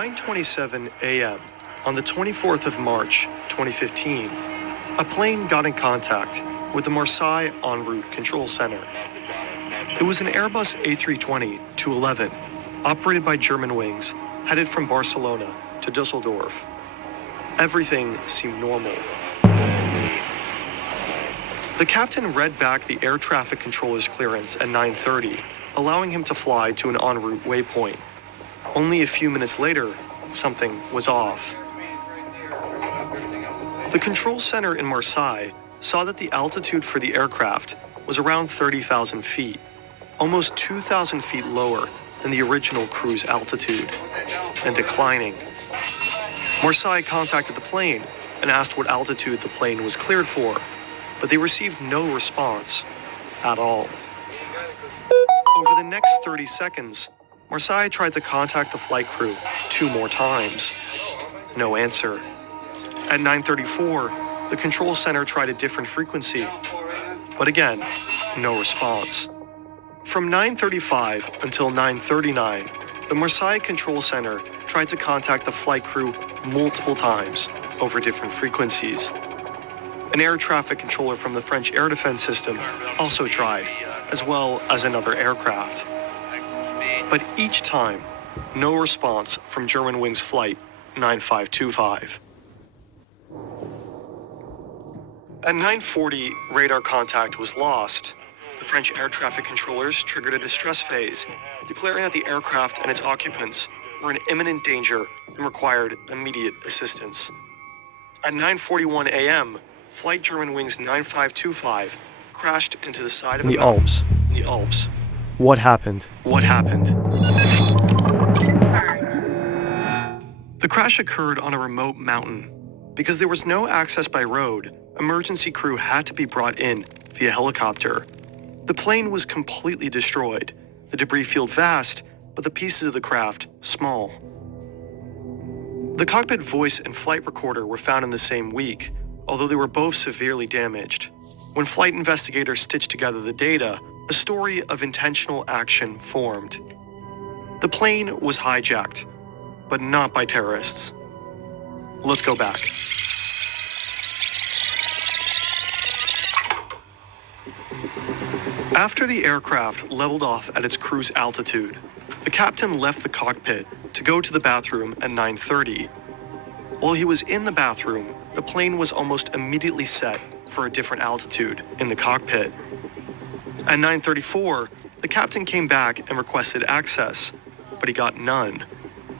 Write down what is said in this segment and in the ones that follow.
9:27 a.m. on the 24th of March, 2015, a plane got in contact with the Marseille en route control center. It was an Airbus A320-211, operated by Germanwings, headed from Barcelona to Dusseldorf. Everything seemed normal. The captain read back the air traffic controller's clearance at 9:30, allowing him to fly to an en route waypoint. Only a few minutes later, something was off. The control center in Marseille saw that the altitude for the aircraft was around 30,000 feet, almost 2,000 feet lower than the original cruise altitude, and declining. Marseille contacted the plane and asked what altitude the plane was cleared for, but they received no response at all. Over the next 30 seconds, Marseille tried to contact the flight crew 2 more times. No answer. At 9:34, the control center tried a different frequency, but again, no response. From 9:35 until 9:39, the Marseille control center tried to contact the flight crew multiple times over different frequencies. An air traffic controller from the French air defense system also tried, as well as another aircraft. But each time, no response from Germanwings Flight 9525. At 9:40, radar contact was lost. The French air traffic controllers triggered a distress phase, declaring that the aircraft and its occupants were in imminent danger and required immediate assistance. At 9:41 a.m., Flight Germanwings 9525 crashed into the side of the Alps. In the Alps. What happened? What happened? The crash occurred on a remote mountain. Because there was no access by road, emergency crew had to be brought in via helicopter. The plane was completely destroyed, the debris field vast, but the pieces of the craft small. The cockpit voice and flight recorder were found in the same week, although they were both severely damaged. When flight investigators stitched together the data, a story of intentional action formed. The plane was hijacked, but not by terrorists. Let's go back. After the aircraft leveled off at its cruise altitude, the captain left the cockpit to go to the bathroom at 9:30. While he was in the bathroom, the plane was almost immediately set for a different altitude in the cockpit. At 9:34, the captain came back and requested access, but he got none.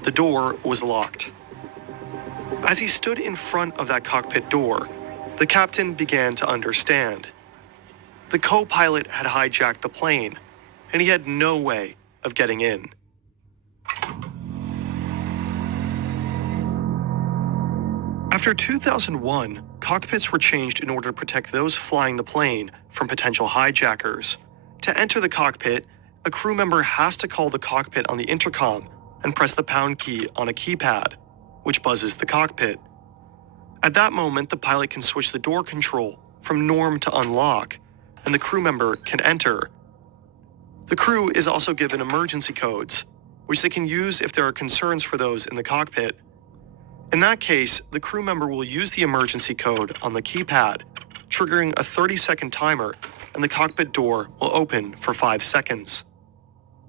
The door was locked. As he stood in front of that cockpit door, the captain began to understand. The co-pilot had hijacked the plane, and he had no way of getting in. After 2001, cockpits were changed in order to protect those flying the plane from potential hijackers. To enter the cockpit, a crew member has to call the cockpit on the intercom and press the pound key on a keypad, which buzzes the cockpit. At that moment, the pilot can switch the door control from norm to unlock, and the crew member can enter. The crew is also given emergency codes, which they can use if there are concerns for those in the cockpit. In that case, the crew member will use the emergency code on the keypad, triggering a 30-second timer, and the cockpit door will open for 5 seconds.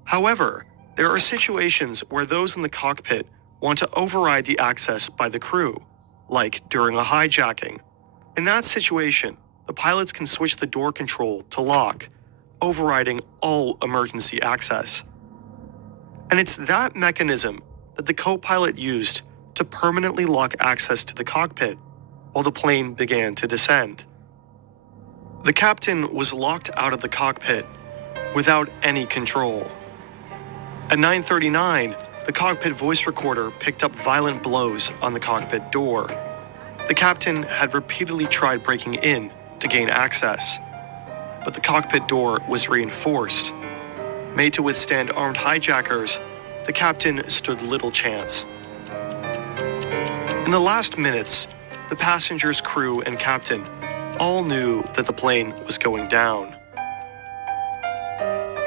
However, there are situations where those in the cockpit want to override the access by the crew, like during a hijacking. In that situation, the pilots can switch the door control to lock, overriding all emergency access. And it's that mechanism that the co-pilot used to permanently lock access to the cockpit while the plane began to descend. The captain was locked out of the cockpit without any control. At 9:39, the cockpit voice recorder picked up violent blows on the cockpit door. The captain had repeatedly tried breaking in to gain access, but the cockpit door was reinforced. Made to withstand armed hijackers, the captain stood little chance. In the last minutes, the passengers, crew, and captain all knew that the plane was going down.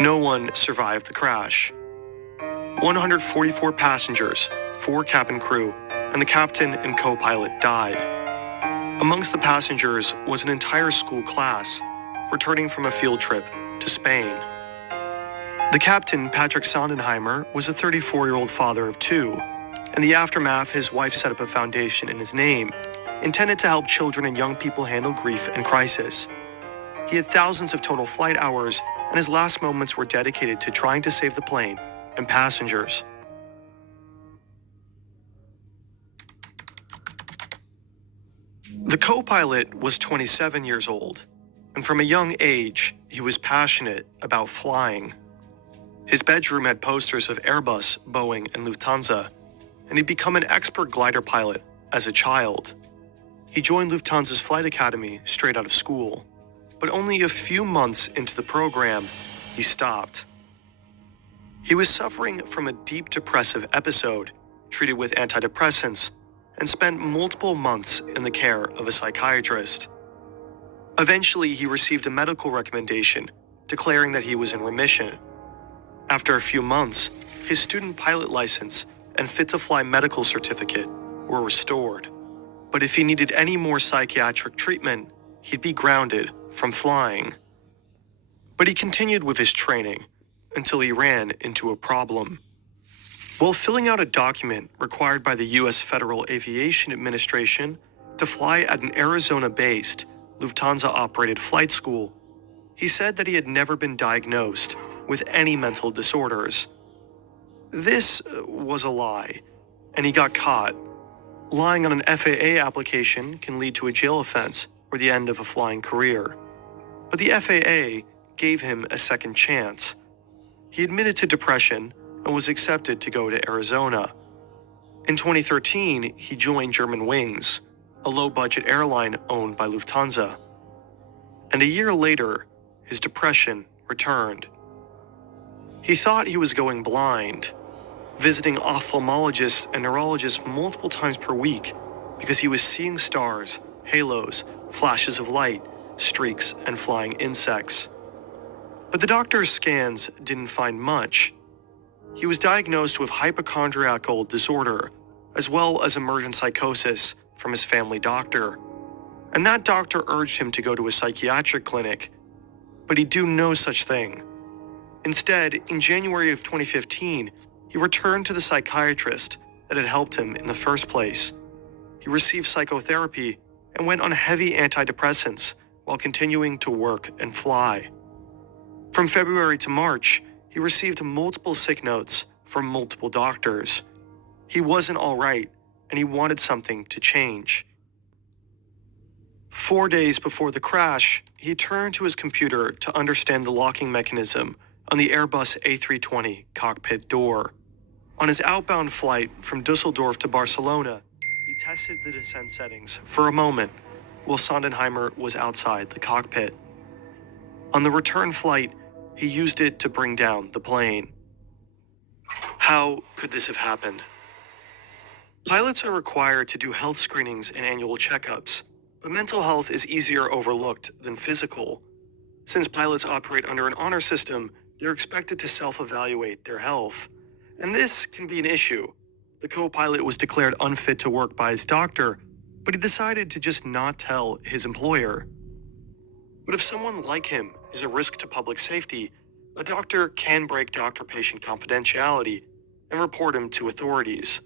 No one survived the crash. 144 passengers, 4 cabin crew, and the captain and co-pilot died. Amongst the passengers was an entire school class returning from a field trip to Spain. The captain, Patrick Sondenheimer, was a 34-year-old father of 2. In the aftermath, his wife set up a foundation in his name, intended to help children and young people handle grief and crisis. He had thousands of total flight hours, and his last moments were dedicated to trying to save the plane and passengers. The co-pilot was 27 years old, and from a young age, he was passionate about flying. His bedroom had posters of Airbus, Boeing, and Lufthansa, and he'd become an expert glider pilot as a child. He joined Lufthansa's flight academy straight out of school, but only a few months into the program, he stopped. He was suffering from a deep depressive episode, treated with antidepressants, and spent multiple months in the care of a psychiatrist. Eventually, he received a medical recommendation declaring that he was in remission. After a few months, his student pilot license and fit-to-fly medical certificate were restored. But if he needed any more psychiatric treatment, he'd be grounded from flying. But he continued with his training until he ran into a problem. While filling out a document required by the U.S. Federal Aviation Administration to fly at an Arizona-based, Lufthansa-operated flight school, he said that he had never been diagnosed with any mental disorders. This was a lie, and he got caught. Lying on an FAA application can lead to a jail offense or the end of a flying career. But the FAA gave him a second chance. He admitted to depression and was accepted to go to Arizona. In 2013, he joined Germanwings, a low-budget airline owned by Lufthansa. And a year later, his depression returned. He thought he was going blind, visiting ophthalmologists and neurologists multiple times per week because he was seeing stars, halos, flashes of light, streaks, and flying insects. But the doctor's scans didn't find much. He was diagnosed with hypochondriacal disorder, as well as emergent psychosis from his family doctor. And that doctor urged him to go to a psychiatric clinic, but he'd do no such thing. Instead, in January of 2015, he returned to the psychiatrist that had helped him in the first place. He received psychotherapy and went on heavy antidepressants while continuing to work and fly. From February to March, he received multiple sick notes from multiple doctors. He wasn't all right, and he wanted something to change. 4 days before the crash, he turned to his computer to understand the locking mechanism on the Airbus A320 cockpit door. On his outbound flight from Dusseldorf to Barcelona, he tested the descent settings for a moment while Sondenheimer was outside the cockpit. On the return flight, he used it to bring down the plane. How could this have happened? Pilots are required to do health screenings and annual checkups, but mental health is easier overlooked than physical. Since pilots operate under an honor system, they're expected to self-evaluate their health. And this can be an issue. The co-pilot was declared unfit to work by his doctor, but he decided to just not tell his employer. But if someone like him is a risk to public safety, a doctor can break doctor-patient confidentiality and report him to authorities.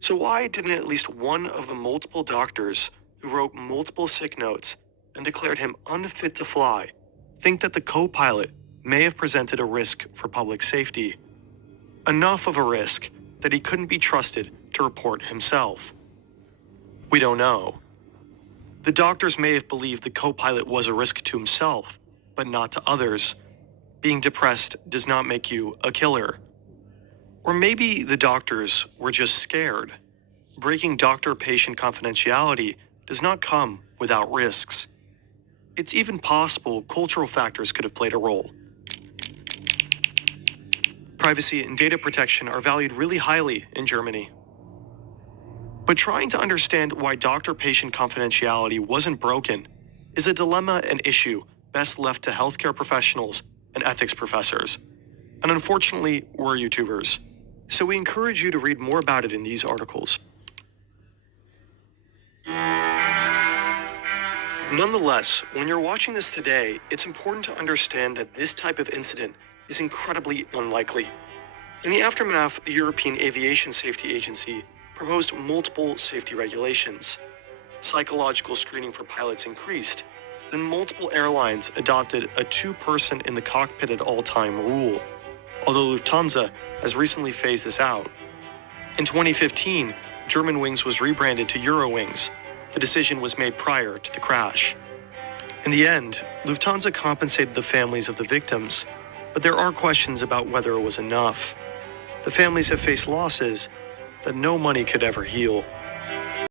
So why didn't at least one of the multiple doctors who wrote multiple sick notes and declared him unfit to fly think that the co-pilot may have presented a risk for public safety? Enough of a risk that he couldn't be trusted to report himself. We don't know. The doctors may have believed the co-pilot was a risk to himself, but not to others. Being depressed does not make you a killer. Or maybe the doctors were just scared. Breaking doctor-patient confidentiality does not come without risks. It's even possible cultural factors could have played a role. Privacy and data protection are valued really highly in Germany. But trying to understand why doctor-patient confidentiality wasn't broken is a dilemma and issue best left to healthcare professionals and ethics professors. And unfortunately, we're YouTubers. So we encourage you to read more about it in these articles. Nonetheless, when you're watching this today, it's important to understand that this type of incident is incredibly unlikely. In the aftermath, the European Aviation Safety Agency proposed multiple safety regulations. Psychological screening for pilots increased, and multiple airlines adopted a two-person in the cockpit at all time rule, although Lufthansa has recently phased this out. In 2015, Germanwings was rebranded to Eurowings. The decision was made prior to the crash. In the end, Lufthansa compensated the families of the victims, but there are questions about whether it was enough. The families have faced losses that no money could ever heal.